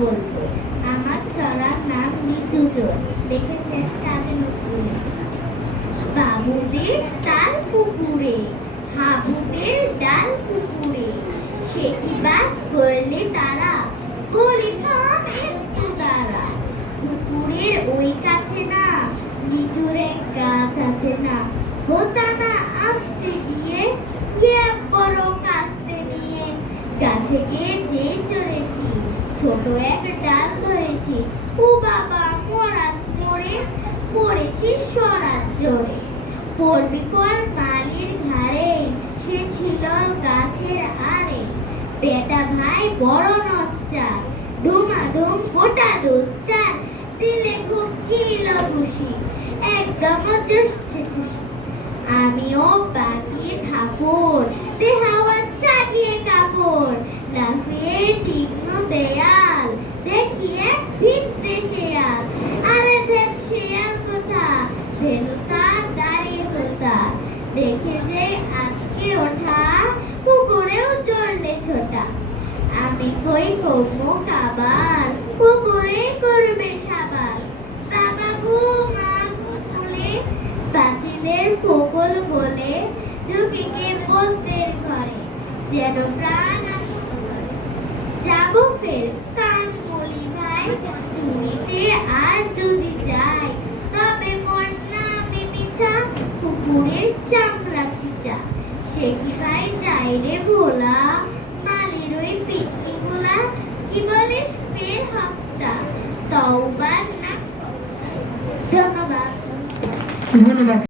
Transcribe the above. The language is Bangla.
বলবো। আমার চলার নাম নিচু জোর, লিখেছেন কাজী নজরুল ইসলাম। বাবুদের তাল পুকুরে, হাবুদের ডাল পুকুরে, সে কি বাস করলে তারা, বলি থাম একটু দাঁড়া। পুকুরের ওই কাছে না লিচুরে গাছ আছে না, হতা না আসতে গিয়ে বড় কাস্তে নিয়ে গাছে গিয়ে যে চড়েছি, ছোট এক ডাল ধরেছি, ও বাবা মরা মরে পড়েছি সরাত জোরে। পড়বি পর মালির ঘাড়ে, সে ছিল গাছের আড়ে, বেটা ভাই বড় নচ্চা, ধুমাধুম গোটা দুধ চার, দিলে খুব কিলো খুশি, একদম জুসছে খুশি। আমিও বাকি থাপড়, দেহাওয়া চাগিয়ে কাপড়, লাফিয়ে তীক্ষ্ণ দেয়াল, দেখিয়ে ভিতরে শেয়াল। আরে দেখ শেয়াল কোথা, ভেলুতা দাঁড়িয়ে কোথা, দেখে যে আজকে ওঠা, পুকুরেও চড়লে ছোটা। আমি কই কমো কাবার, পুকুরে করবে সাবার। বাবা গো মা গো বলে, বাতিলের ফোকল বলে, ঝুঁকিকে বসদের ঘরে, যেন প্রাণ যাবো ফের কান বলি ভাই, চুরিতে আর যদি যাই, তবে মোর নামে মিছা, পুকুরের চামড়া খিচা। সে কি ভাই যাই রে ভোলা, মালির ওই পিটনি ভোলা, কি বলিস ফের হপ্তা, তওবা না। ধন্যবাদ।